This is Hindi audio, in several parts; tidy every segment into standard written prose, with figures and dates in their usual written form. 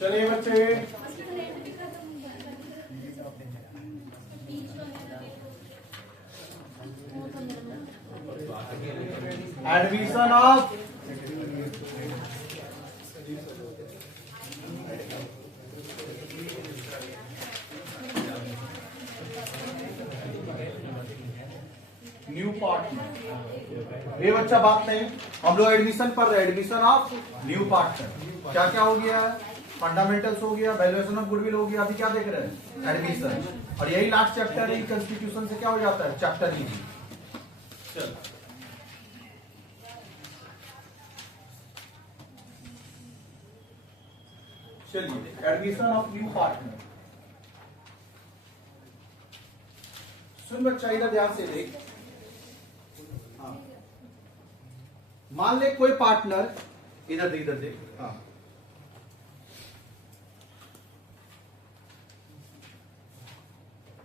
चलिए बच्चे, एडमिशन ऑफ न्यू पार्टनर। ये बच्चा बात नहीं, हम लोग एडमिशन पढ़ रहे हैं, एडमिशन ऑफ न्यू पार्टनर। क्या क्या हो गया है? फंडामेंटल्स हो गया, वैल्यूएशन ऑफ गुडविल हो गया, अभी क्या देख रहे हैं? एडमिशन। और यही लास्ट चैप्टर है, कॉन्स्टिट्यूशन से क्या हो जाता है? चैप्टर ही। चल चलिए, एडमिशन ऑफ न्यू पार्टनर। सुन बच्चा, इधर ध्यान से देख। हाँ, मान ले कोई पार्टनर, इधर देख, इधर देख। हाँ,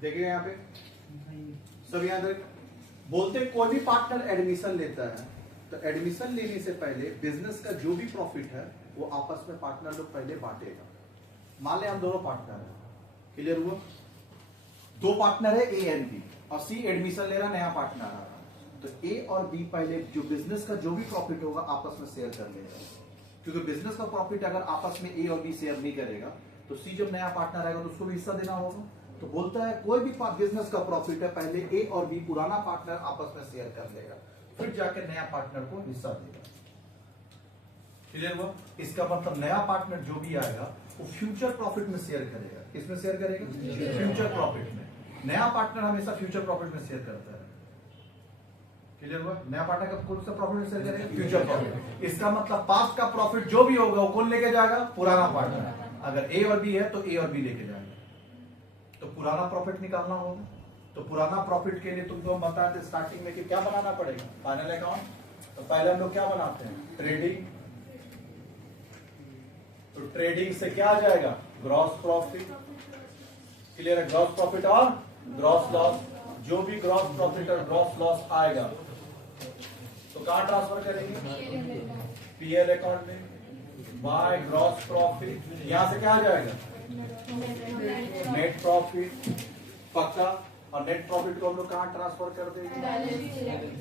देखिए यहाँ पे सब यहाँ देख, बोलते कोई भी पार्टनर एडमिशन लेता है तो एडमिशन लेने से पहले बिजनेस का जो भी प्रॉफिट है वो आपस में पार्टनर लोग पहले बांटेगा। मान ले हम दोनों पार्टनर हैं, क्लियर हुआ? दो पार्टनर है ए एंड बी, और सी एडमिशन ले रहा, नया पार्टनर आ रहा, तो ए और बी पहले जो बिजनेस का जो भी प्रॉफिट होगा आपस में शेयर कर लेगा। क्योंकि बिजनेस का प्रॉफिट अगर आपस में ए और बी शेयर नहीं करेगा तो सी जब नया पार्टनर आएगा तो उसको भी हिस्सा देना होगा। तो बोलता है कोई भी बिजनेस का प्रॉफिट है पहले ए और बी पुराना पार्टनर आपस में शेयर कर लेगा, फिर जाकर नया पार्टनर को हिस्सा देगा। क्लियर हुआ? इसका मतलब नया पार्टनर जो भी आएगा वो फ्यूचर प्रॉफिट में शेयर करेगा। किसमें शेयर करेगा? फ्यूचर प्रॉफिट में। नया पार्टनर हमेशा फ्यूचर प्रॉफिट में शेयर करता है। क्लियर हुआ? नया पार्टनर का कौन सा प्रॉफिट में शेयर करेगा? Future profit. इसका मतलब पास्ट का प्रॉफिट जो भी होगा वो कौन लेके जाएगा? पुराना पार्टनर। अगर ए और बी है तो ए और बी लेके जाएगा। तो पुराना प्रॉफिट निकालना होगा। तो पुराना प्रॉफिट के लिए तुमको हम बताते स्टार्टिंग में कि क्या बनाना पड़ेगा? Final account. तो पहले हम लोग क्या बनाते हैं? ट्रेडिंग। तो ट्रेडिंग से क्या आ जाएगा? Gross profit. क्लियर है? ग्रॉस प्रॉफिट और ग्रॉस लॉस। जो भी ग्रॉस प्रॉफिट और ग्रॉस लॉस आएगा तो कहां ट्रांसफर करेंगे? पीएल अकाउंट में। बाय ग्रॉस प्रॉफिट, यहां से क्या आ जाएगा? Net profit. पक्का? और नेट प्रॉफिट को हम लोग कहां ट्रांसफर कर देंगे?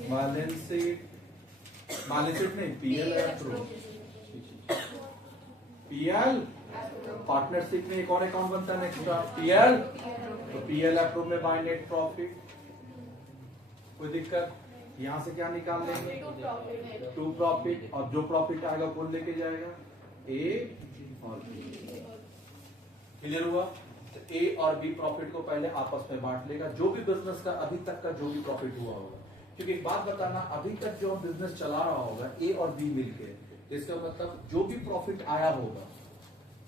Balance sheet. बैलेंस शीट नहीं, पीएल अप्रूव। पीएल पार्टनरशिप में एक और अकाउंट बनता है नेक्स्ट पीएल। तो पीएल अप्रूव में बाय नेट प्रॉफिट। कोई दिक्कत? यहां से क्या निकाल लेंगे? To profit. और जो प्रॉफिट आएगा कौन लेके जाएगा? ए और बी। क्लियर हुआ? तो ए और बी प्रॉफिट को पहले आपस में बांट लेगा। जो भी बिजनेस का अभी तक का जो भी प्रॉफिट हुआ होगा, क्योंकि एक बात बताना, अभी तक जो बिजनेस चला रहा होगा ए और बी मिलके, इसका मतलब जो भी प्रॉफिट आया होगा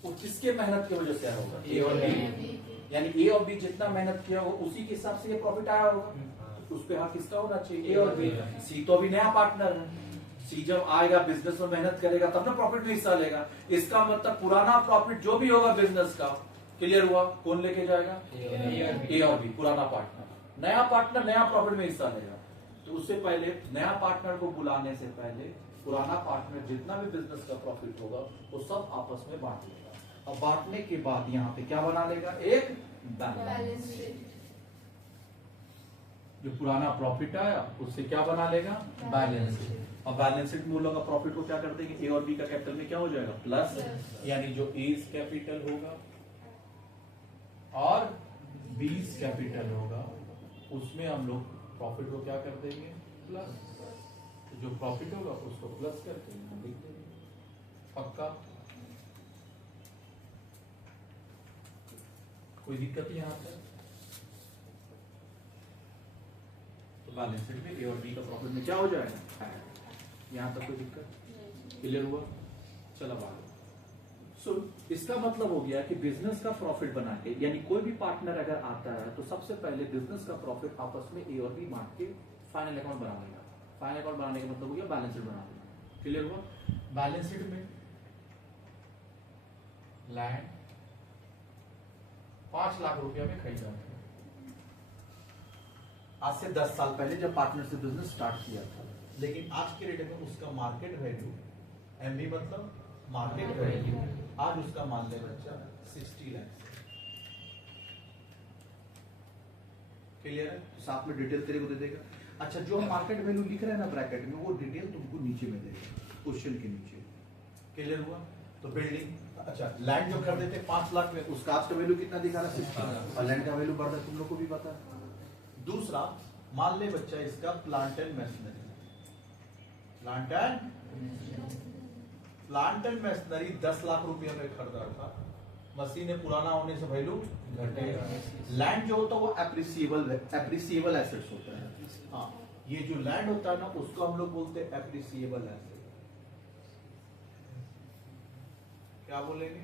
वो किसके मेहनत की वजह से आया होगा? ए और बी। यानी ए और बी जितना मेहनत किया होगा उसी के हिसाब से ये प्रॉफिट आया होगा। उस पे हाँ किसका होना चाहिए? ए और बी। सी तो अभी नया पार्टनर है। सी जब आएगा बिजनेस में मेहनत करेगा तब ना प्रॉफिट में हिस्सा लेगा। इसका मतलब पुराना प्रॉफिट जो भी होगा बिजनेस का, क्लियर हुआ, कौन लेके जाएगा? ए और बी, पुराना पार्टनर। नया पार्टनर नया प्रॉफिट में हिस्सा लेगा। तो उससे पहले नया पार्टनर को बुलाने से पहले पुराना पार्टनर जितना भी बिजनेस का प्रॉफिट होगा वो सब आपस में बांट लेगा। अब बांटने के बाद यहाँ पे क्या बना लेगा? एक बैलेंस शीट। जो पुराना प्रॉफिट आया उससे क्या बना लेगा? Balance sheet. और बैलेंस शीट में उन लोगों का प्रॉफिट को क्या कर देंगे? ए और बी का कैपिटल में क्या हो जाएगा? प्लस। यानी जो एज कैपिटल होगा और बीस कैपिटल होगा उसमें हम लोग प्रॉफिट को क्या कर देंगे? प्लस। तो जो प्रॉफिट होगा उसको प्लस करके लिख देंगे। पक्का? कोई दिक्कत यहाँ पर? तो बैलेंस शीट में ए और बी का प्रॉफिट में क्या हो जाएगा? यहाँ तक कोई दिक्कत? क्लियर हुआ? चलो आगे। सो इसका मतलब हो गया कि बिजनेस का प्रॉफिट बना के, यानी कोई भी पार्टनर अगर आता है तो सबसे पहले बिजनेस का प्रॉफिट आपस में ए और बी बांट के फाइनल अकाउंट बना लेगा। फाइनल अकाउंट बनाने का मतलब हो गया बैलेंस शीट बना लेगा। क्लियर हुआ? बैलेंस शीट में लैंड 5 लाख रुपया में खरीदा है, आज से 10 साल पहले जब पार्टनर से बिजनेस स्टार्ट किया था, लेकिन आज के डेट में उसका मार्केट वैल्यू, एमबी मतलब मार्केट वैल्यू, आज उसका मान ले बच्चा 60 लाख। क्लियर है? साथ में डिटेल तेरे को दे देगा। अच्छा, जो हम मार्केट वैल्यू लिख रहे हैं ना ब्रैकेट में, वो डिटेल तुमको नीचे में देगा, क्वेश्चन के नीचे। क्लियर हुआ? तो बिल्डिंग, अच्छा लैंड जो खरीदे थे 5 लाख में, उसका आज का वैल्यू कितना दिखा रहा है? 60, और लैंड का वैल्यू बढ़ रहा है, तुम लोग को भी पता है। दूसरा, मान ले बच्चा इसका plant and machinery, plant and machinery 10 lakh रुपया में खरीदा था, मशीन पुराना होने से वैल्यू घटेगा। लैंड जो होता है वो एप्रिसिएबल एसेट्स होता है। हाँ, ये जो लैंड होता है ना, उसको हम लोग बोलते हैं एप्रिसिएबल एसेट। क्या बोलेंगे?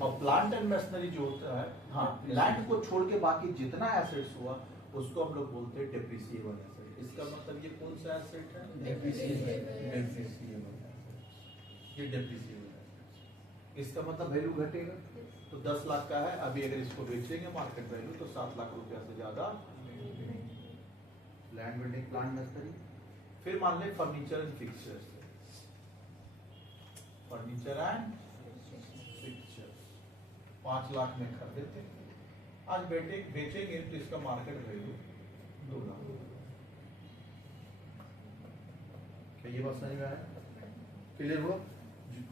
और प्लांट एंड मशीनरी जो होता है, हाँ, लैंड को छोड़ के बाकी जितना एसेट्स हुआ उसको हम लोग बोलते हैं डेप्रिसिएबल एसेट। इसका मतलब ये कौन सा एसेट है? डेप्रिसिएबल। ये डेप्रिसिएबल है, इसका मतलब वैल्यू घटेगा। तो 10 लाख का है, अभी अगर इसको बेचेंगे मार्केट वैल्यू तो 7 लाख रुपया से ज्यादा लैंड बिल्डिंग प्लांट मशीनरी। फिर मान ले furniture and fixtures, furniture and fixtures 5 lakh में खरीदे थे, आज बेचेंगे तो इसका मार्केट वैल्यू 2 लाख। क्या ये बात समझ में आया? क्लियर हुआ?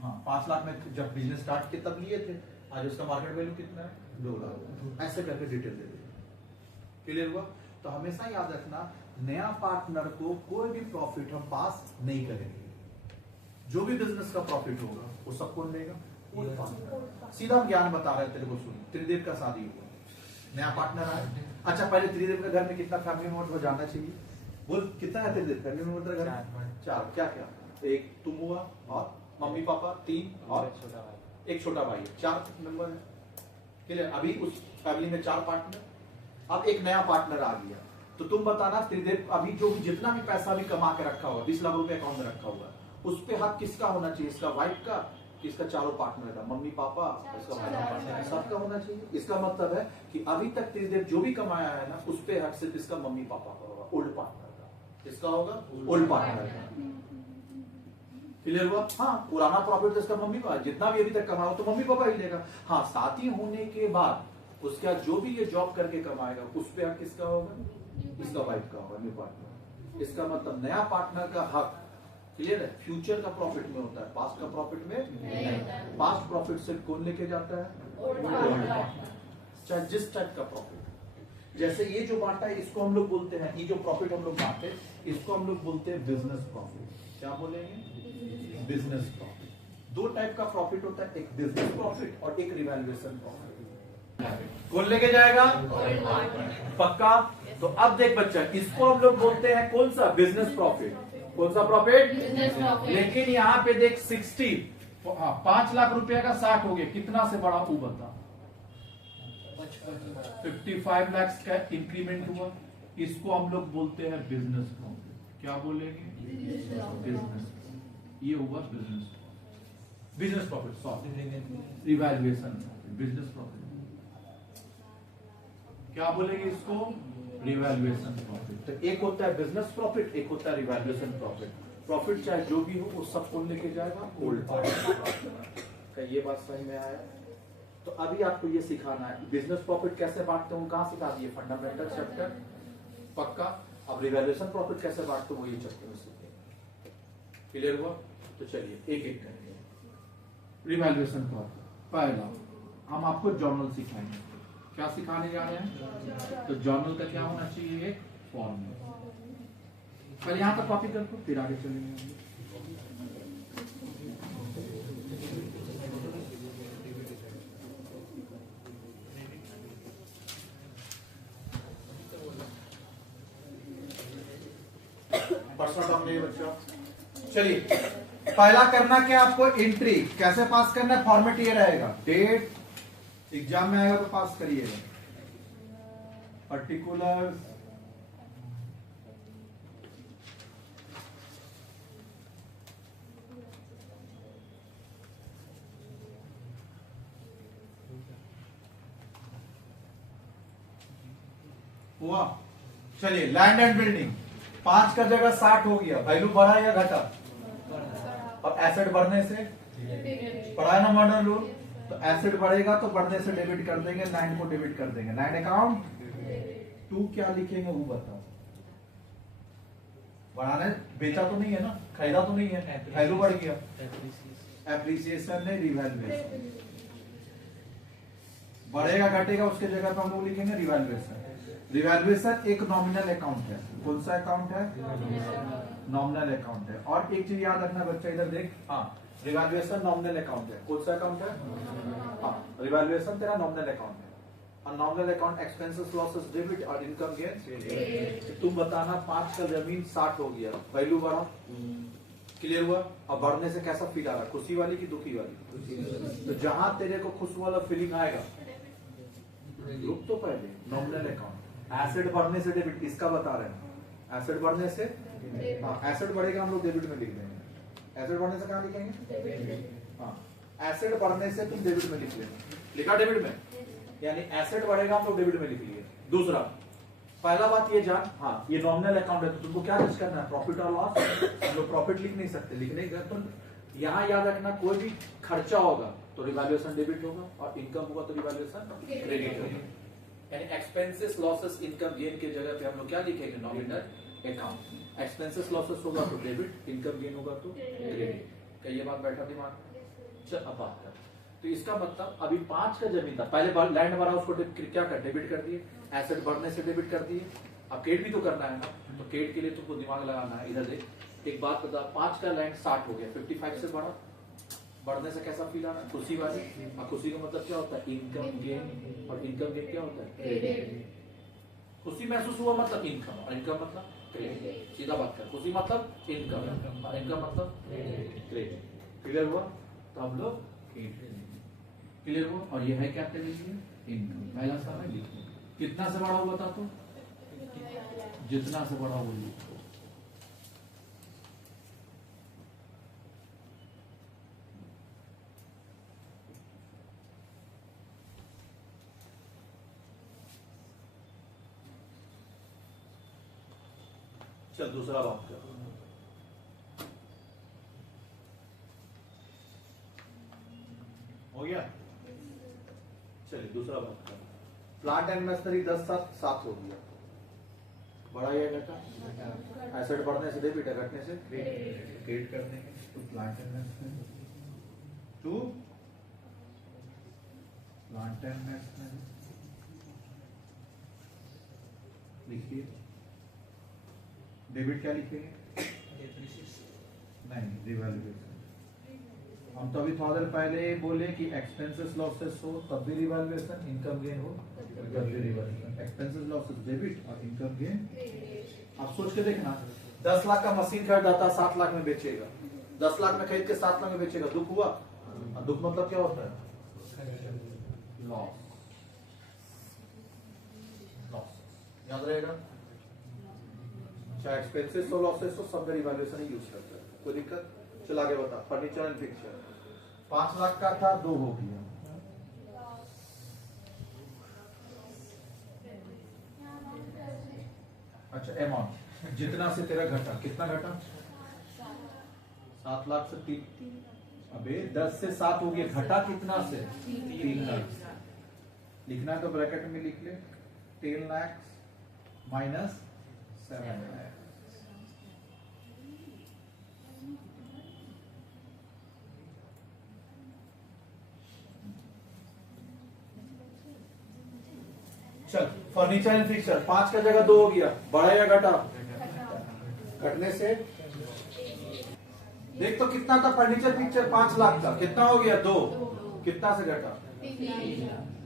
हाँ, 5 लाख में जब बिजनेस स्टार्ट किए तब लिए थे, आज उसका मार्केट वैल्यू कितना है? 2 लाख। ऐसे करके डिटेल दे देंगे। क्लियर हुआ? तो हमेशा याद रखना, नया पार्टनर को कोई भी प्रॉफिट हम पास नहीं करेंगे। जो भी बिजनेस का प्रॉफिट होगा वो सब कौन लेगा? Old partner. सीधा हम ज्ञान बता रहे हैं तेरे को। सुन, त्रिदेव का शादी हुआ, नया पार्टनर आया। अच्छा, पहले त्रिदेव के घर में कितना फैमिली मेंबर को जानना चाहिए? बोल, कितना है त्रिदेव फैमिली मेंबर घर में? 4। क्या क्या? एक तुम हुआ और मम्मी पापा 3 और एक छोटा भाई, 4 मेंबर है। क्लियर? अभी उस फैमिली में 4 पार्टनर। अब एक नया पार्टनर आ गया, तो तुम बताना त्रिदेव अभी जो जितना भी पैसा भी कमा के रखा हुआ, 20 लाख रुपए अकाउंट में रखा हुआ है, उस पे हक किसका होना चाहिए? इसका वाइफ का, इसका चारों पार्टनर का, मम्मी पापा, इसका भाई पार्टनर, सबका होना चाहिए। इसका मतलब है कि अभी तक त्रिदेव जो भी कमाया है ना, उस पे हक सिर्फ इसका मम्मी पापा का होगा, ओल्ड पार्टनर का। इसका होगा ओल्ड पार्टनर का। क्लियर हुआ? हाँ, पुराना प्रॉफिट तो इसका मम्मी पापा, जितना भी अभी तक कमाया तो मम्मी पापा ही लेगा। हाँ, साथी होने के बाद उसका जो भी ये जॉब करके कमाएगा उस पे हक किसका होगा? इसका वाइफ का होगा, न्यू पार्टनर। इसका मतलब नया पार्टनर का हक, क्लियर है, फ्यूचर का प्रॉफिट में होता है, पास्ट का प्रॉफिट में नहीं। पास्ट प्रॉफिट से कौन लेके जाता है? चाहे जिस टाइप का प्रॉफिट। जैसे ये जो बांटा है इसको हम लोग बोलते हैं, ये जो प्रॉफिट हम लोग बांटे इसको हम लोग बोलते हैं बिजनेस प्रॉफिट। क्या बोलेंगे? Business profit. 2 टाइप का प्रॉफिट होता है, एक बिजनेस प्रॉफिट और एक रिवैल्यूएशन प्रॉफिट। कौन लेके जाएगा? पक्का? तो अब देख बच्चा, इसको हम लोग बोलते हैं कौन सा? Business profit. कौन सा प्रॉफिट? लेकिन यहाँ पे देख 5 लाख रुपया का 60 हो गया, कितना से बड़ा वो बता? 55 लाख का इंक्रीमेंट हुआ, इसको हम लोग बोलते हैं बिजनेस प्रॉफिट। क्या बोलेंगे? बिजनेस। ये हुआ business profit, sorry, revaluation business profit. क्या बोलेंगे इसको? Revaluation profit. तो एक होता है बिजनेस प्रॉफिट, एक होता है रिवैल्यूएशन प्रॉफिट। प्रॉफिट चाहे जो भी हो वो सब कौन लेके जाएगा? Old partner. क्या ये बात समझ में आया? तो अभी आपको ये सिखाना है बिजनेस प्रॉफिट कैसे बांटते हो, कहां सिखा दिए? Fundamental chapter. पक्का? अब रिवैल्यूएशन प्रॉफिट कैसे बांटते हो वो ये चैप्टर में सीखेंगे। क्लियर हुआ? तो चलिए एक एक करेंगे। रिवैल्यूएशन प्रॉफिट पहला हम आपको जर्नल सिखाएंगे। क्या सिखाने जा रहे हैं? तो जर्नल का क्या होना चाहिए? एक फॉर्मूला। पहले यहां तक कॉपी कर दो, फिर आगे चलेंगे। बच्चा चलिए, पहला करना क्या आपको? एंट्री। कैसे पास करना है? फॉर्मेट ये रहेगा, डेट, एग्जाम में आएगा तो पास करिएगा, पर्टिकुलर, हुआ चलिए लैंड एंड बिल्डिंग 5 का जगह 60 हो गया, वैल्यू बढ़ा या घटा? और एसेट बढ़ने से पढ़ा ना मॉडर्न रूल, तो एसेट बढ़ेगा तो बढ़ने से डेबिट कर देंगे, लैंड को डेबिट कर देंगे। लैंड अकाउंट 2 क्या लिखेंगे वो बताओ। बढ़ाने बेचा तो नहीं है ना, खरीदा तो नहीं है, वैल्यू बढ़ गया, एप्रिसिएशन है, रिवैल्यूएशन। बढ़ेगा घटेगा उसके जगह पे हम लोग लिखेंगे रिवैल्यूएशन। रिवैल्यूएशन एक नॉमिनल अकाउंट है। कौन सा अकाउंट है? नॉमिनल अकाउंट है। और एक चीज याद रखना बच्चा, इधर देख, हाँ रिवैल्यूएशन नॉमिनल अकाउंट है। कौन सा अकाउंट है? हाँ रिवैल्यूएशन तेरा नॉमिनल अकाउंट है। और nominal account expenses losses debit और इनकम गेन। तुम बताना 5 का जमीन 60 हो गया, वैल्यू बढ़ा, क्लियर हुआ? अब बढ़ने से कैसा फील आ रहा है, खुशी वाली की दुखी वाली? तो जहां तेरे को खुश वाला फीलिंग आएगा, रुक तो पहले, नॉमिनल अकाउंट एसेट बढ़ने से डेबिट, इसका बता रहे हैं। एसेट बढ़ने से, हाँ एसेट बढ़ेगा हम लोग डेबिट में लिख देंगे। एसेट बढ़ने से कहाँ लिखेंगे? हाँ एसेट बढ़ने से तुम डेबिट में लिख लेना। लिखा डेबिट में, यानी एसेट बढ़ेगा हम लोग डेबिट में लिख लिए। दूसरा, पहला बात ये जान, हाँ ये नॉमिनल अकाउंट है तो तुमको क्या कुछ करना है, प्रॉफिट और लॉस। हम लोग प्रॉफिट लिख नहीं सकते, लिखने का तो यहाँ याद रखना, कोई भी खर्चा होगा तो रिवैल्यूएशन डेबिट होगा और इनकम होगा तो रिवैल्यूएशन क्रेडिट होगा। यानी एक्सपेंसेस लॉसेस इनकम गेन के जगह पे हम लोग क्या लिखेंगे, नॉमिनल अकाउंट। एक्सपेंसेस लॉसेस होगा तो डेबिट, इनकम गेन होगा तो क्रेडिट। क्या ये बात बैठा दिमाग? चल अब बात कर। तो इसका मतलब अभी 5 का जमीन था, पहले लैंड बढ़ा उसको क्या कर डेबिट कर दिए, एसेट बढ़ने से डेबिट कर दिए। अब केट भी तो करना है ना, तो केट के लिए तुमको दिमाग लगाना है। इधर देख, एक बात बता, 5 का लैंड 60 हो गया, 55 से बढ़ा, बढ़ने से कैसा फील आ रहा है, खुशी वाली। और खुशी का मतलब क्या होता है, इनकम गेन। और इनकम गेन क्या होता है, क्रेडिट। खुशी महसूस हुआ मतलब इनकम, और इनकम मतलब क्रेडिट। सीधा बात कर, खुशी मतलब इनकम और इनकम मतलब क्रेडिट। क्लियर हुआ? तो हम लोग क्लियर हुआ। और ये है क्या तेरे लिए, इनकम। पहला सवाल लिखो, कितना से बड़ा हो बता तो, जितना से बड़ा हो लिखो। चल दूसरा बात कर, हो गया? चलिए दूसरा बात कर, प्लांट एंड मशीनरी 10/7 हो गया, बढ़ा या घटा? एसेट बढ़ने से डेबिट है, घटने से क्रेडिट कर देंगे। तो plant and machinery to plant and machinery लिखिए। डेबिट क्या लिखेंगे? नहीं, रिवैल्यूएशन। हम तो अभी थोड़ा देर पहले बोले कि एक्सपेंसेस लॉसेस हो तब भी रिवैल्यूएशन, इनकम गेन हो तब भी रिवैल्यूएशन। एक्सपेंसेस लॉसेस डेबिट और इनकम गेन। आप सोच के देखना, 10 लाख का मशीन खरीदा था, 7 लाख में बेचेगा। 10 लाख में खरीद के 7 लाख में बेचेगा, दुख हुआ? और दुख मतलब क्या होता है, लॉस। लॉस याद रहेगा, चाहे एक्सपेंसेस हो लॉसेस हो, सब में रिवैल्यूएशन ही यूज करते हैं। कोई दिक्कत? चल आगे बता। फर्नीचर एंड फिक्चर 5 लाख का था, 2 हो गया। अच्छा अमाउंट, जितना से तेरा घटा, कितना घटा? 7 लाख से 3। अबे 10 से 7 हो गया, घटा कितना से? 3 लाख। लिखना है तो ब्रैकेट में लिख ले, 10 लाख माइनस 7 लाख। चल फर्नीचर एंड फिक्चर 5 का जगह 2 हो गया, बढ़ा या घटा? घटने से देख तो कितना था फर्नीचर फिक्चर 5 लाख का, कितना हो गया 2, कितना से घटा?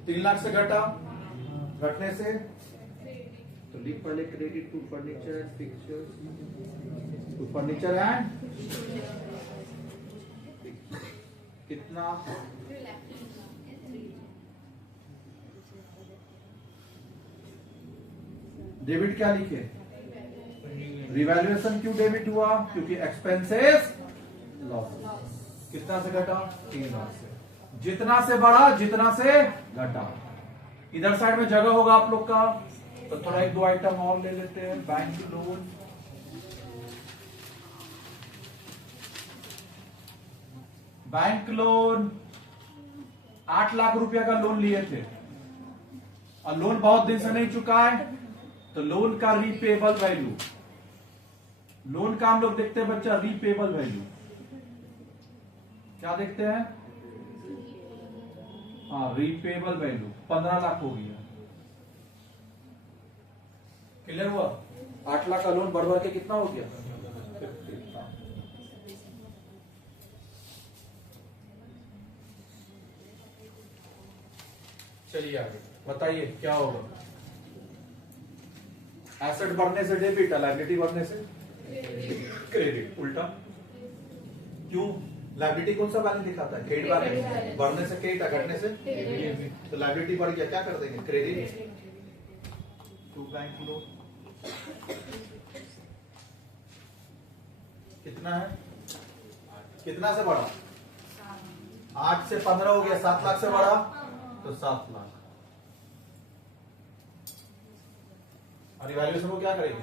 3 लाख से घटा, घटने से तो लिख पहले credit to furniture and fixture, to furniture and कितना? डेबिट क्या लिखे? रिवैल्यूएशन क्यों डेबिट हुआ? क्योंकि एक्सपेंसेस लॉस। कितना से घटा? 3 लाख से। जितना से बढ़ा जितना से घटा। इधर साइड में जगह होगा आप लोग का तो थोड़ा एक दो आइटम और ले लेते हैं। Bank loan, bank loan 8 lakh रुपया का लोन लिए थे और लोन बहुत दिन से नहीं चुका है, तो लोन का रीपेबल वैल्यू, लोन का हम लोग देखते हैं बच्चा रीपेबल वैल्यू, क्या देखते हैं? हाँ, रीपेबल वैल्यू 15 लाख हो गया। क्लियर हुआ? 8 लाख का लोन बढ़ बढ़ के कितना हो गया? चलिए आगे बताइए क्या होगा। एसेट बढ़ने से डेबिट, लायबिलिटी बढ़ने से क्रेडिट, उल्टा क्यों? लाइबिलिटी कौन सा बैलेंस दिखाता है? Credit balance. बढ़ने से क्रेडिट, घटने से तो लाइबिलिटी बढ़ गया, क्या कर देंगे? क्रेडिट। टू बैंक लोन कितना है? कितना से बढ़ा? 8 से 15 हो गया, 7 लाख से बढ़ा तो 7 लाख। और इवैल्यूएशन को क्या करेंगे?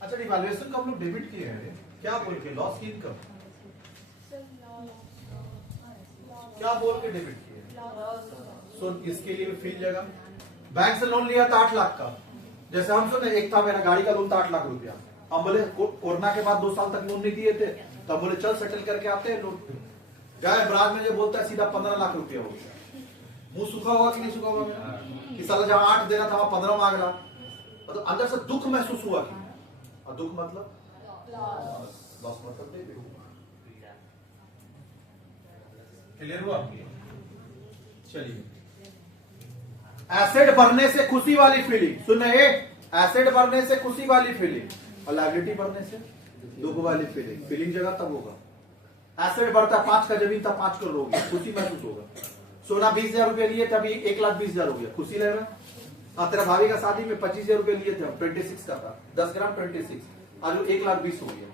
अच्छा, इवैल्यूएशन को हम लोग डेबिट किए हैं, क्या बोल के? लॉस की इनकम क्या बोल के डेबिट किए? सो इसके लिए फिल जगह बैंक से लोन लिया था 8 लाख का। जैसे हम सुने, एक था मेरा गाड़ी का लोन था 8 लाख रुपया। हम बोले कोरोना के बाद 2 साल तक लोन नहीं दिए थे, तो हम बोले चल सेटल करके आते हैं लोन। गए ब्रांच में, जो बोलता है सीधा 15 लाख रुपया हो गया। मुंह सूखा हुआ कि नहीं सूखा हुआ मेरा? कि साला जहां 8 देना था वहां 15 मांग रहा। तो अंदर से दुख महसूस हुआ कि, और दुख मतलब लॉस मतलब दे दे। क्लियर हुआ? चलिए, एसेट बढ़ने से खुशी वाली फीलिंग, सुनिए, एसेट बढ़ने से खुशी वाली फीलिंग और लायबिलिटी बढ़ने से दुख वाली फीलिंग। फीलिंग जगह तब होगा, एसेट बढ़ता 5 का जमीन था 5 करोड़ हो गया, खुशी महसूस होगा। सोना 20,000 रुपया लिए थे, अभी 1,20,000 हो गया, खुशी लग रहा है। हाँ, तेरा भाभी का शादी में 25,000 रुपया लिए थे, 26 का था, 10 ग्राम 26, आज 1,20,000 हो गया।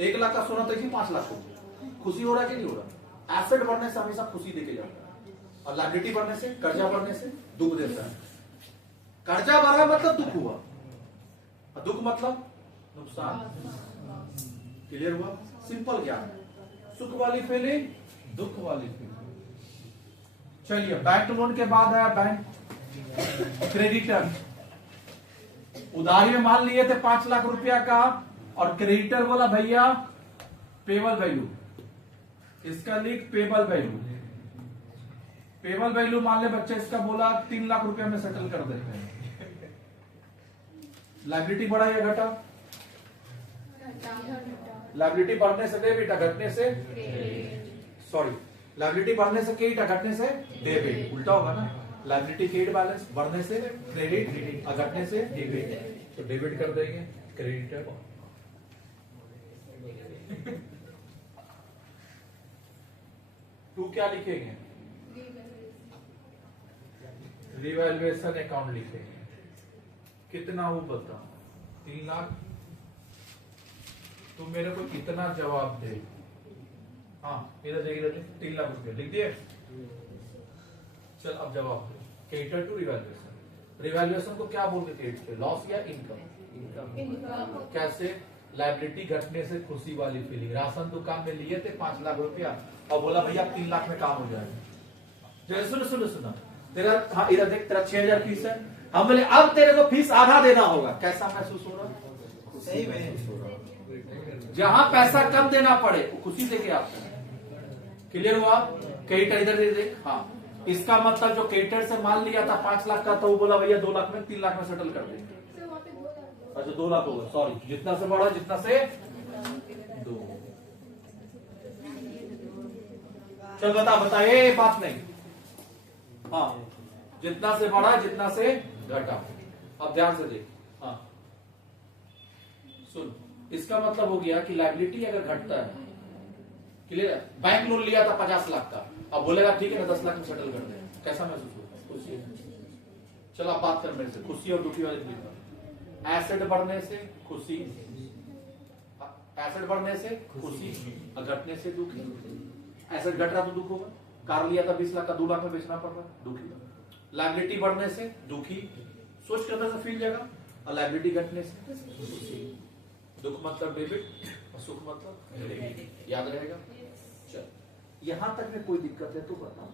1 लाख का सोना तो 5 लाख हो गया, खुशी हो रहा है कि नहीं हो रहा? एसेट बढ़ने से हमेशा खुशी देके जाता है, और लायबिलिटी बढ़ने से, कर्जा बढ़ने से दुख देता है। कर्जा बढ़ा मतलब दुख हुआ, और दुख मतलब नुकसान। क्लियर हुआ? सिंपल ज्ञान। सुख वाली फीलिंग, दुख वाली फीलिंग। चलिए, बैंक लोन के बाद आया बैंक क्रेडिटर। उधारी में मान लिए थे 5 लाख रुपया का, और क्रेडिटर बोला भैया पेबल वैल्यू, इसका लिख पेबल वैल्यू। पेबल वैल्यू मान ले बच्चे, इसका बोला 3 लाख रुपया में सेटल कर देते हैं। लायबिलिटी बढ़ा या घटा? लायबिलिटी बढ़ने से डेबिट, घटने से सॉरी, लायबिलिटी बढ़ने से क्रेडिट, घटने से डेबिट, उल्टा होगा ना। लायबिलिटी क्रेडिट बैलेंस बढ़ने से क्रेडिट और घटने से डेबिट, तो डेबिट कर देंगे क्रेडिटर। टू क्या लिखेंगे? रिवैल्यूएशन अकाउंट लिखेंगे। कितना हो बता? 3 लाख। तुम मेरे को कितना जवाब दे? हाँ, इधर देखिए, 3 लाख रुपया लिख दिए। चल अब जवाब दो। Creditor to revaluation. रिवैल्यूएशन को क्या बोल के क्रेडिट पे? लॉस या इनकम? कैसे? लायबिलिटी घटने से खुशी वाली फीलिंग। राशन दुकान में लिए थे 5 लाख रुपया और बोला भैया 3 लाख में काम हो जाएगा। सुनो सुनो सुनो, तेरा, हाँ इधर देख, तेरा 6,000 फीस है, हम बोले अब तेरे को फीस आधा देना होगा। कैसा महसूस हो रहा? सही महसूस हो रहा। जहां पैसा कम देना पड़े वो खुशी देके आता है। क्लियर हुआ? क्रेडिटर इधर देख, हाँ, इसका मतलब जो क्रेडिटर से माल लिया था 5 लाख का, तो वो बोला भैया 2 लाख में, 3 लाख में सेटल कर देंगे। अच्छा 2 लाख होगा, सॉरी, जितना से बढ़ा जितना से 2। चल बता ये बात नहीं, हाँ, जितना से बढ़ा जितना से घटा। अब ध्यान से देख, हाँ सुन, इसका मतलब हो गया कि लायबिलिटी अगर घटता है, क्लियर है? बैंक लोन लिया था 50 लाख का, अब बोलेगा ठीक है ना 10 लाख में सेटल कर दे, कैसा महसूस होगा? खुशी। चलो आप बात कर मेरे से, खुशी और दुखी वाले दिन। एसेट बढ़ने से खुशी, एसेट बढ़ने से खुशी और घटने से दुखी। एसेट घट रहा तो दुख होगा, कार लिया था 20 लाख का 2 लाख में बेचना पड़ रहा, दुखी। लायबिलिटी बढ़ने से दुखी, सोच के अंदर से फील जाएगा, और लायबिलिटी घटने से खुशी। दुख मतलब डेबिट और सुख मतलब क्रेडिट, याद रहेगा। चल यहां तक में कोई दिक्कत है तो बताओ,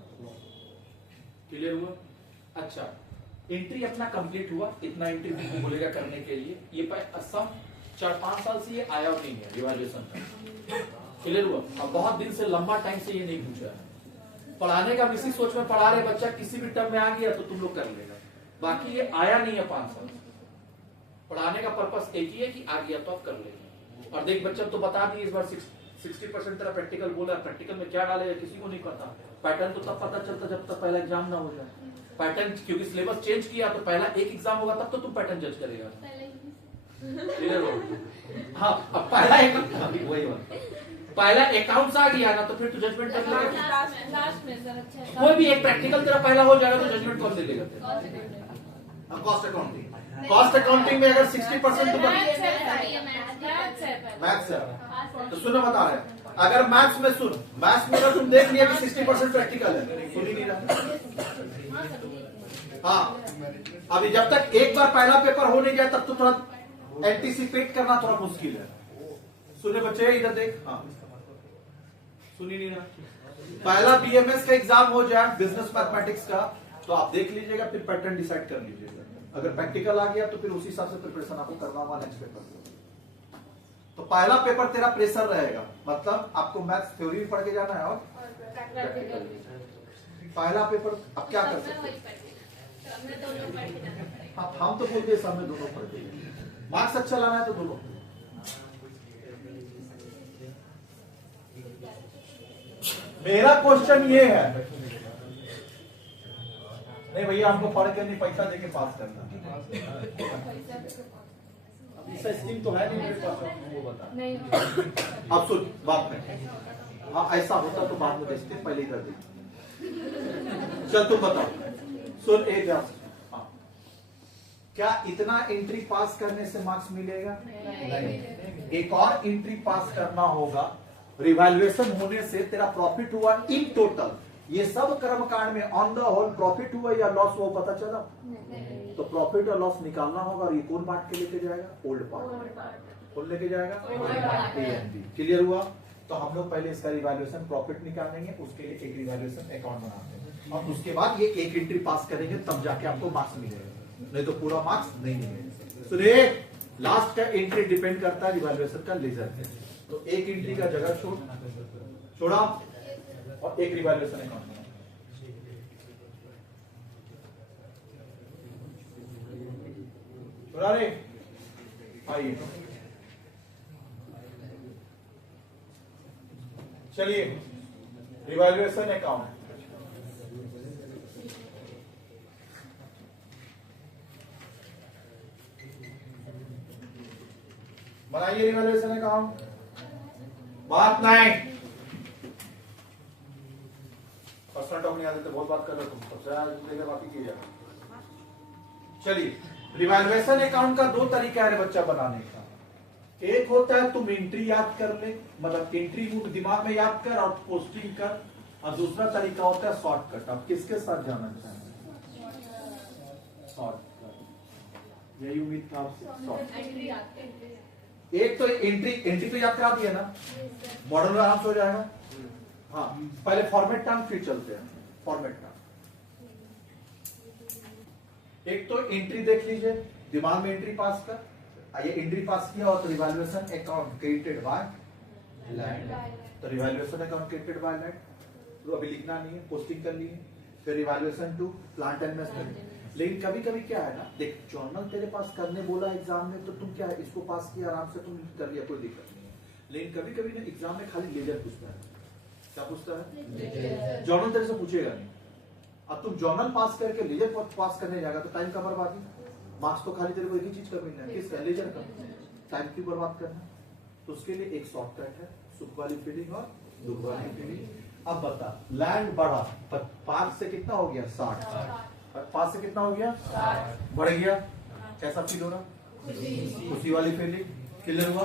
क्लियर हुआ? अच्छा, एंट्री अपना कंप्लीट हुआ, इतना एंट्री तुमको बोलेगा करने के लिए। ये असम 4-5 साल से ये आया नहीं है रिवैल्यूएशन का, क्लियर हुआ? अब बहुत दिन से लंबा टाइम से ये नहीं पूछा है। पढ़ाने का इसी सोच में पढ़ा रहे, बच्चा किसी भी टर्म में आ गया तो तुम लोग कर लेगा, बाकी ये आया नहीं है 5 साल से। पढ़ाने का पर्पस एक ही है कि आ गया तो आप कर लेंगे। और देख बच्चा तो बता दिए इस बार 60% तेरा प्रैक्टिकल बोला, प्रैक्टिकल में क्या डालेगा किसी को नहीं पता। पैटर्न तो तब पता चलता जब तक पहला एग्जाम ना हो जाए। पैटर्न क्योंकि सिलेबस चेंज किया तो पहला एक एग्जाम होगा तब तो तुम पैटर्न जज करेगा। क्लियर हो? हाँ, अब पहला एक वही बात, पहला अकाउंट्स आ गया ना तो फिर तू जजमेंट कर लेगा। कोई भी एक प्रैक्टिकल तेरा पहला हो जाएगा तो जजमेंट कौन से लेगा? Cost accounting. कॉस्ट अकाउंटिंग में अगर 60% तो मैथ्स है, तो सुनो बता रहे हैं, अगर मैथ्स में सुन, मैथ्स में अगर तुम देख लिया कि 60% प्रैक्टिकल है, सुन ही नहीं रहा। हाँ, अभी जब तक एक बार पहला पेपर हो नहीं जाए तब तो थोड़ा एंटीसिपेट करना थोड़ा मुश्किल है। सुने बच्चे इधर देख, हाँ सुन ही नहीं रहा। पहला बीएमएस का एग्जाम हो जाए बिजनेस मैथमेटिक्स का तो आप देख लीजिएगा, फिर पैटर्न डिसाइड कर लीजिएगा। अगर प्रैक्टिकल आ गया तो फिर उसी हिसाब से प्रिपरेशन आपको करना होगा नेक्स्ट पेपर को। तो पहला पेपर तेरा प्रेशर रहेगा, मतलब आपको मैथ्स थ्योरी भी पढ़ के जाना है और पहला पेपर अब क्या कर सकते हैं, हम तो बोलते हैं सामने दोनों पढ़ के, मार्क्स अच्छा लाना है तो दोनों। मेरा क्वेश्चन ये है, नहीं भैया हमको पढ़ के नहीं पैसा देके पास करना, ऐसा स्कीम तो है नहीं मेरे पास, वो बता। अब सुन बात में, हाँ ऐसा होता तो बाद में देखते, पहले इधर देख। चल तुम बताओ, सुन एक हाँ, क्या इतना एंट्री पास करने से मार्क्स मिलेगा? नहीं। एक और एंट्री पास करना होगा, रिवैल्यूएशन होने से तेरा प्रॉफिट हुआ इन टोटल, ये सब कर्मकांड में ऑन द होल प्रॉफिट हुआ या लॉस हुआ पता चला? तो प्रॉफिट और लॉस निकालना होगा, और ये कौन पार्ट के लेके जाएगा? Old part. कौन लेके जाएगा? ANB। क्लियर हुआ? तो हम लोग पहले इसका रिवैल्यूएशन प्रॉफिट निकालेंगे, उसके लिए एक रिवैल्यूएशन अकाउंट बनाते हैं, और उसके बाद ये एक एंट्री पास करेंगे तब जाके आपको मार्क्स मिलेगा, नहीं तो पूरा मार्क्स नहीं मिलेगा। सुनिए, लास्ट का एंट्री डिपेंड करता है रिवैल्यूएशन का लेजर पे। तो एक एंट्री का जगह छोड़ा और एक रिवैल्यूएशन अकाउंट बना। छोड़ा रे, आइए चलिए, रिवैल्यूएशन अकाउंट बनाइए। रिवैल्यूएशन अकाउंट बात नहीं, पर्सनल टॉक नहीं आते तो बहुत बात कर लो तुम, सबसे बाकी की जाए। चलिए, रिवैल्यूएशन अकाउंट का 2 तरीका है बच्चा बनाने का। एक होता है तुम एंट्री याद कर ले, मतलब एंट्री दिमाग में याद कर और पोस्टिंग कर, और दूसरा तरीका होता है शॉर्टकट। आप किसके साथ जाना चाहेंगे? शॉर्टकट, यही उम्मीद था आपसे। शॉर्टकट एक तो एंट्री तो याद करा दिया ना, मॉडल आराम से हो जाएगा। हाँ, पहले फॉर्मेट टर्म फिर चलते हैं फॉर्मेट टर्म। एक तो एंट्री देख लीजिए, दिमाग में एंट्री पास कर, ये एंट्री पास किया और तो revaluation account created by land, तो revaluation account created by land, तो अभी लिखना नहीं है, पोस्टिंग कर ली है। फिर revaluation to plant and machinery. लेकिन कभी कभी क्या है ना, देख जर्नल तेरे पास करने बोला एग्जाम में तो तुम क्या है, इसको पास किया आराम से तुम कर लिया, कोई दिक्कत नहीं है। लेकिन कभी कभी ना एग्जाम में खाली लेजर पूछता है। क्या पूछता है? जर्नल तेरे से पूछेगा नहीं। अब तुम जर्नल पास करके लेजर पास करने जाएगा तो टाइम का बर्बादी, मार्क्स तो खाली तेरे को एक ही चीज का मिलना है, किसका? लेजर का। टाइम क्यों बर्बाद करना? तो उसके लिए एक शॉर्टकट है, सुख वाली फीलिंग और दुख वाली फीलिंग। अब बता, लैंड बढ़ा, 5 से कितना हो गया? 60। 5 से कितना हो गया? बढ़ गया, कैसा फील हो रहा? खुशी वाली फीलिंग। क्लियर हुआ?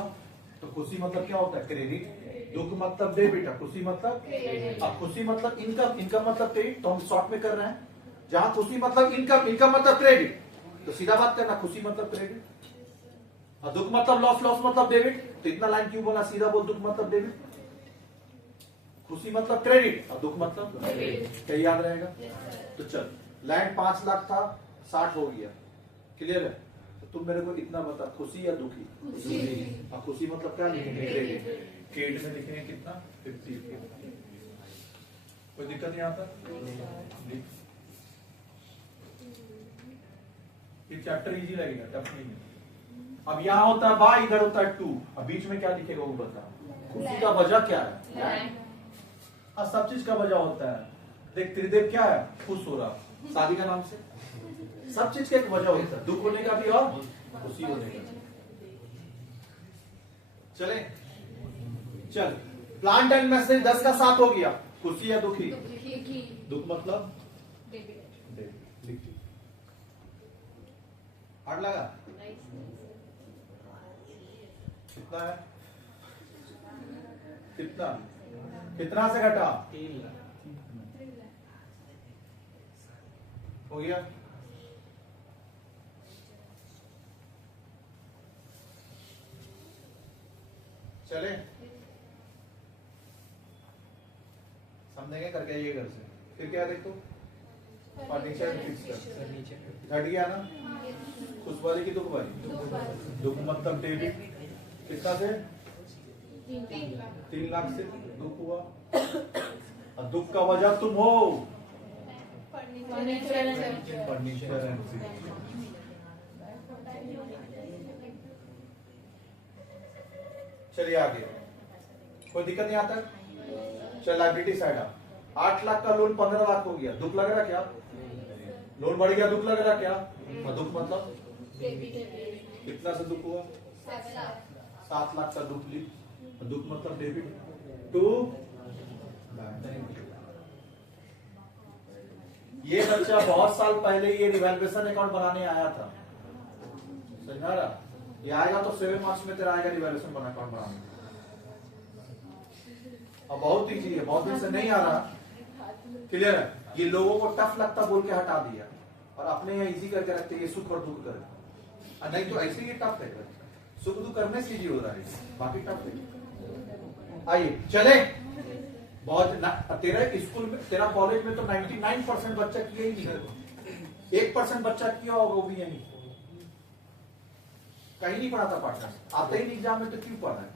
तो खुशी मतलब क्या होता है? क्रेडिट। दुख मतलब डेबिट है। खुशी मतलब, अब खुशी मतलब इनकम, इनकम मतलब क्रेडिट, तो हम शॉर्ट में कर रहे हैं। जहां खुशी मतलब इनकम, इनकम मतलब क्रेडिट, तो सीधा बात करना, खुशी मतलब क्रेडिट। और दुख मतलब लॉस, लॉस मतलब डेबिट, तो इतना लाइन क्यों बोला? सीधा बोल, दुख मतलब डेबिट, खुशी मतलब क्रेडिट और दुख मतलब क्या याद रहेगा? तो चल, लैंड 5 लाख था, 60 हो गया। क्लियर है? तो तुम मेरे को इतना बता, खुशी या दुखी? और खुशी मतलब क्या लिखेंगे? क्रेडिट। क्रेडिट में लिखेंगे कितना? 50। कोई दिक्कत नहीं आता? ये चैप्टर इजी लगेगा, टफ नहीं है। अब यहाँ होता है बाय, इधर होता है टू, अब बीच में क्या लिखेगा वो बता। खुशी का वजह क्या है? हाँ, सब चीज का वजह होता है। देख त्रिदेव क्या है? खुश हो रहा शादी का नाम से, सब चीज का एक वजह होता है, दुख होने का भी और खुशी होने का भी। चले चल, प्लांट एंड मैसेज 10 का 7 हो गया। खुशी या दुखी? दुख मतलब हार्ड लगा? कितना है? कितना कितना से घटा? 3 लाख। हो गया? चले समझेंगे करके आइए घर से। फिर क्या देखो, पार्टीशन फिक्स कर। सर नीचे घट गया ना? खुश वाली की दुख वाली? दुख मतलब डेबिट, कितना से? 3 लाख से दुख हुआ। और दुख का वजह तुम हो फर्नीचर एंड चलिए आगे, कोई दिक्कत नहीं आता? चल लाइबिलिटी साइड आ, 8 लाख का लोन 15 लाख हो गया, दुख लग रहा क्या? लोन बढ़ गया, दुख लग रहा क्या? और दुख मतलब कितना से दुख हुआ? 7 लाख का दुख ली, दुख मतलब डेबिट टू। ये बच्चा बहुत साल पहले ये रिवैल्यूएशन अकाउंट बनाने आया था, समझा रहा? ये आएगा तो 7 मार्क्स में तेरा आएगा रिवैल्यूएशन बना अकाउंट बनाने। अब बहुत इजी है, बहुत दिन से नहीं आ रहा। क्लियर है? ये लोगों को टफ लगता बोल के हटा दिया और अपने यहाँ इजी करके रखते, ये सुख और दुख कर। नहीं तो ऐसे ये टफ है, सुख दुख करने से इजी हो रहा है, बाकी टफ है। आइए चले, बहुत तेरा स्कूल में, तेरा कॉलेज में तो 99% बच्चा किया ही नहीं, 1% बच्चा किया और वो भी यही कहीं नहीं पढ़ाता पार्टनर, आते ही नहीं एग्जाम में तो क्यों पढ़ा है?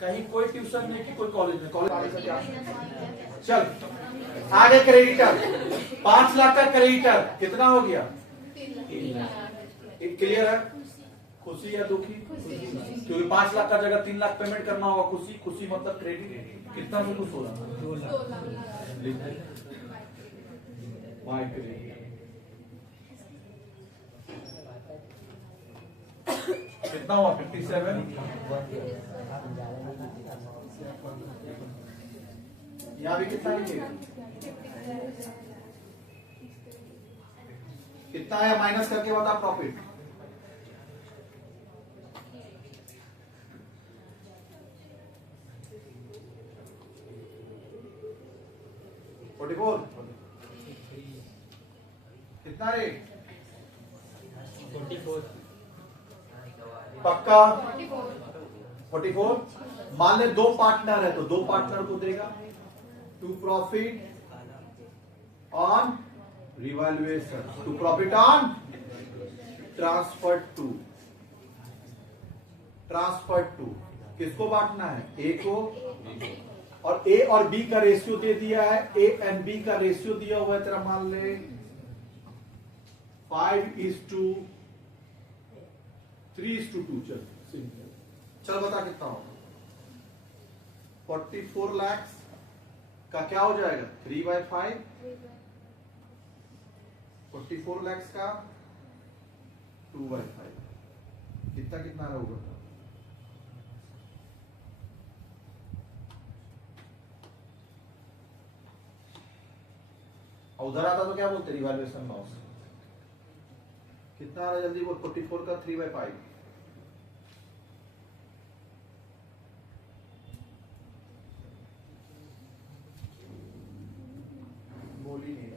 कहीं कोई ट्यूशन नहीं कि कोई कॉलेज में, कॉलेज वाले से क्या? चल आगे, क्रेडिटर 5 लाख का क्रेडिटर कितना हो गया? 3 लाख। क्लियर है? खुशी या दुखी? क्योंकि 5 लाख का जगह 3 लाख पेमेंट करना होगा। खुशी, खुशी मतलब क्रेडिट, कितना से खुश हो रहा? 2 लाख। वाई क्रेडिट कितना हुआ? 57। यहाँ भी कितना लिखिएगा? कितना है माइनस करके बता प्रॉफिट। कितना रे? 44। पक्का? 44। मान ले 2 पार्टनर है तो 2 पार्टनर को देगा to profit on revaluation, to profit on transfer to. Transfer to किसको बांटना है? ए को, और ए और बी का रेशियो दे दिया है, ए एंड बी का रेशियो दिया हुआ है तेरा, मान ले 5:3:2। चल बता कितना होगा? 44 लाख का क्या हो जाएगा? 3/5। 44 लाख का 2/5 कितना कितना होगा? उधर आता तो क्या बोलते? Revaluation loss. कितना आ रहा है जल्दी बोल, 44 का 3/5 बोल ही नहीं रहा।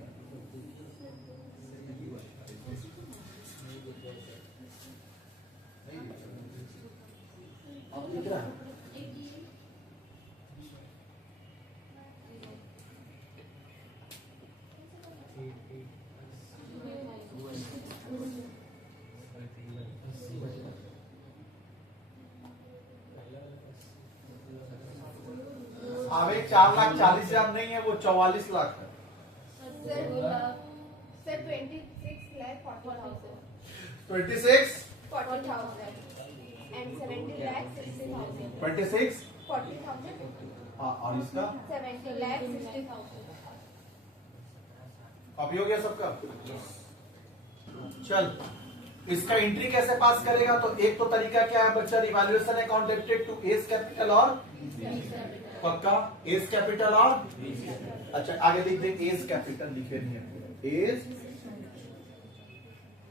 अब दिख रहा है? अबे 4,40,000 नहीं है, वो 44 लाख है। Sir, 26,40,000. 26 40,000. And 70 lakh 60,000. 26 40,000. हाँ, और इसका 70 lakh 60,000. अभी हो गया सबका। चल, इसका एंट्री कैसे पास करेगा? तो एक तो तरीका क्या है बच्चा, revaluation account debited to S capital और पक्का एस कैपिटल और अच्छा आगे लिख दे, एस कैपिटल लिखे नहीं है, एस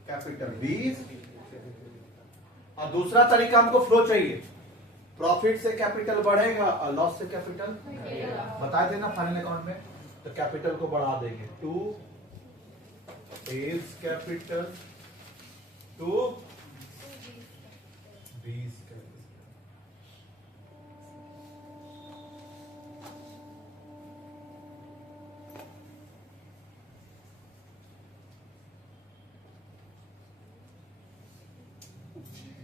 कैपिटल 20। और दूसरा तरीका हमको फ्लो चाहिए, प्रॉफिट से कैपिटल बढ़ेगा और लॉस से कैपिटल बता देना फाइनल अकाउंट में, तो कैपिटल को बढ़ा देंगे to S capital to 20 capital.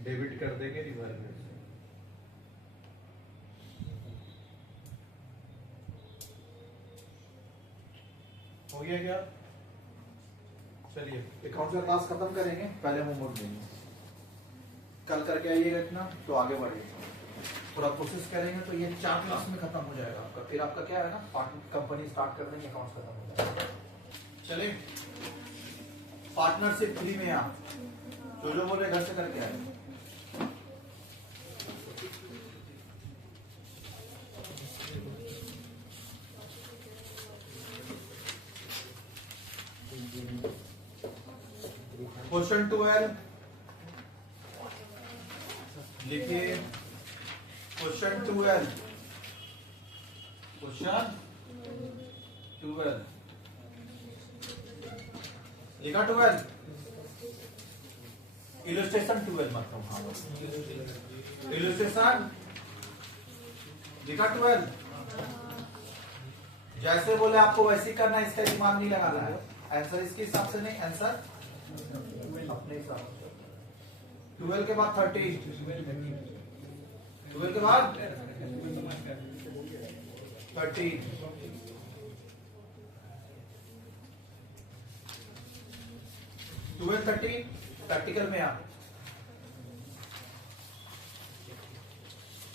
Debit कर देंगे रिवॉल्वर से। हो गया क्या? चलिए अकाउंट का क्लास खत्म करेंगे, पहले होमवर्क देंगे, कल करके आइएगा इतना तो आगे बढ़ेगा, पूरा कोशिश करेंगे तो ये 4 क्लास में खत्म हो जाएगा आपका। फिर आपका क्या है ना, कंपनी स्टार्ट कर देंगे, अकाउंट खत्म हो जाएगा। चलिए पार्टनरशिप 3 में आप जो बोले घर से करके आए। क्वेश्चन 12 लिखिए, क्वेश्चन 12 लिखा 12 इलस्ट्रेशन 12 मतलब हाँ इलस्ट्रेशन लिखा 12 जैसे बोले आपको वैसे ही करना है, इसका दिमाग नहीं लगाना है। आंसर इसके हिसाब से नहीं, आंसर अपने हिसाब से। 12 के बाद 13, 12 के बाद 13, 12 13 प्रैक्टिकल में आप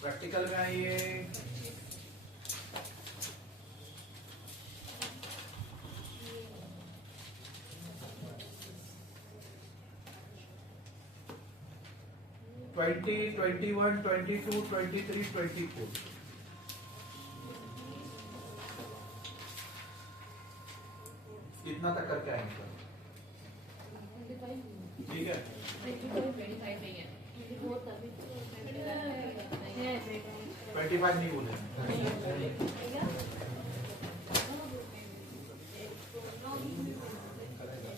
प्रैक्टिकल में आइए। ट्वेंटी 21 22 23 24 कितना तक करके आएंगे? ठीक है 25 नहीं बोले।